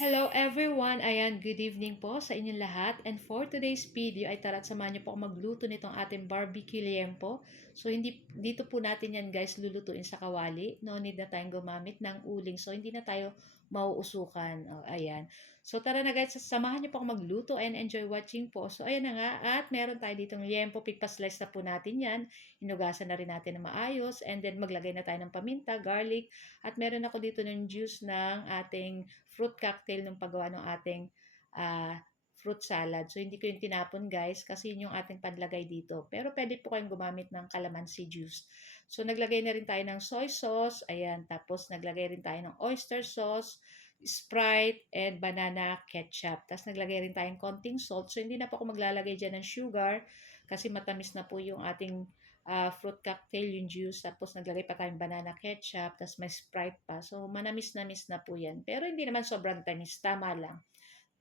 Hello everyone! Ayan, good evening po sa inyong lahat. And for today's video ay tara't samahan niyo po ako magluto nitong ating barbecue liempo. So dito po natin yan guys lulutuin sa kawali. No need na tayong gumamit ng uling. So hindi na tayo mauusukan. Ayan. So tara na guys, samahan niyo po ako magluto and enjoy watching po. So ayan na nga at meron tayo ditong liempo. Pigpa-slice na po natin yan. Hinugasan na rin natin na maayos. And then maglagay na tayo ng paminta, garlic. At meron ako dito ng juice ng ating fruit cocktail ng paggawa ng ating fruit salad. So, hindi ko yung tinapon guys kasi yun yung ating panlagay dito. Pero pwede po kayong gumamit ng calamansi juice. So, naglagay na rin tayo ng soy sauce. Ayan. Tapos, naglagay rin tayo ng oyster sauce, Sprite, and banana ketchup. Tapos, naglagay rin tayong konting salt. So, hindi na po ako maglalagay dyan ng sugar kasi matamis na po yung ating fruit cocktail, yung juice, tapos naglagay pa tayong banana ketchup, tapos may Sprite pa. So, manamis-namis na po yan. Pero hindi naman sobrang tamis, tama lang.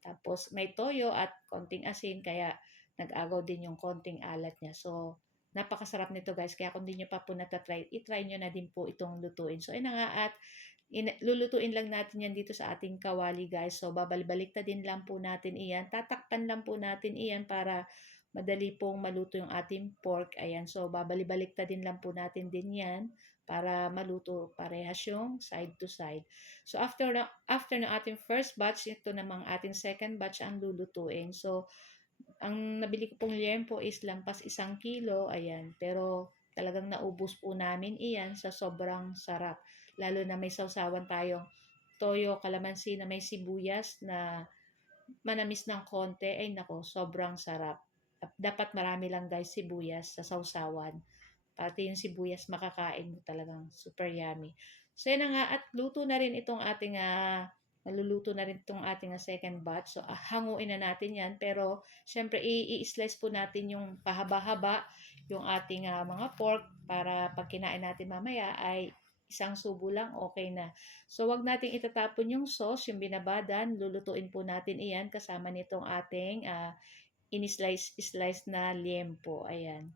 Tapos, may toyo at konting asin, kaya nag-agaw din yung konting alat niya. So, napakasarap nito guys. Kaya kung hindi nyo pa po natatry, itry nyo na din po itong lutuin. So, ayun na nga at lulutuin lang natin yan dito sa ating kawali guys. So, babalik-balik din lang po natin iyan. Tatakpan lang po natin iyan para madali pong maluto yung ating pork. Ayan, so babalik din lang po natin din yan para maluto parehas yung side to side. So after ng ating first batch, ito namang ating second batch ang lulutuin. So ang nabili ko pong liempo is lampas 1 kilo. Ayan, pero talagang naubos po namin iyan sa sobrang sarap. Lalo na may sausawan tayong toyo, kalamansi na may sibuyas na manamis ng konti. Ay nako, sobrang sarap. Dapat marami lang guys sibuyas sa sausawan. Pati yung sibuyas makakain mo talagang super yummy. So yan na nga at luto na rin itong ating maluluto na rin itong ating second batch. So hanguin na natin yan. Pero syempre i-slice po natin yung pahaba-haba yung ating mga pork para pag kinain natin mamaya ay isang subo lang, okay na. So, wag nating itatapon yung sauce, yung binabadan. Lulutuin po natin iyan kasama nitong ating in-slice na liempo. Ayan.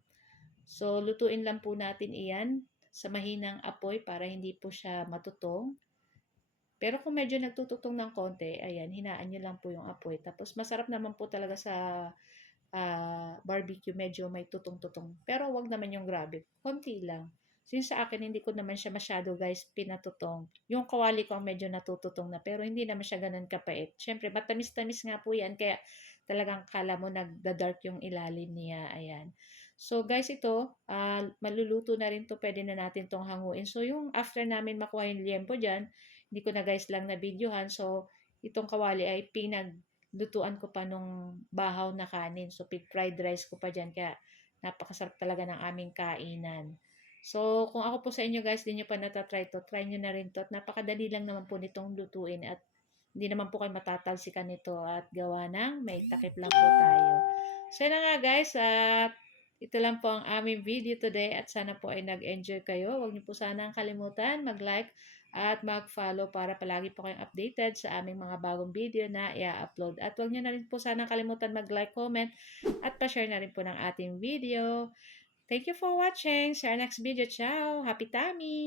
So, lutuin lang po natin iyan sa mahinang apoy para hindi po siya matutong. Pero kung medyo nagtututong ng konti, ayan, hinaan nyo lang po yung apoy. Tapos, masarap naman po talaga sa barbecue, medyo may tutong-tutong. Pero wag naman yung grabe, konti lang. Since sa akin, hindi ko naman siya masyado guys pinatutong. Yung kawali ko ang medyo natututong na, pero hindi naman siya ganun kapait. Siyempre, matamis-tamis nga po yan, kaya talagang kala mo nagda-dark yung ilalim niya. Ayan. So guys, ito, maluluto na rin to, pwede na natin tong hanguin. So yung after namin makuha yung liempo dyan, hindi ko na guys lang na videohan. So itong kawali ay lutuan ko pa nung bahaw na kanin. So, fried rice ko pa dyan. Kaya, napakasarap talaga ng aming kainan. So, kung ako po sa inyo guys, di nyo pa natatry to, try nyo na rin to. At napakadali lang naman po nitong lutuin. At hindi naman po kayo matatalsikan nito. At gawa ng may takip lang po tayo. So, yun na nga guys. At ito lang po ang aming video today. At sana po ay nag-enjoy kayo. Huwag nyo po sanang kalimutan mag-like at mag-follow para palagi po kayong updated sa aming mga bagong video na i-upload. At huwag nyo na rin po sanang kalimutan mag-like, comment, at pa-share na rin po ng ating video. Thank you for watching. See you next video. Ciao! Happy tummy!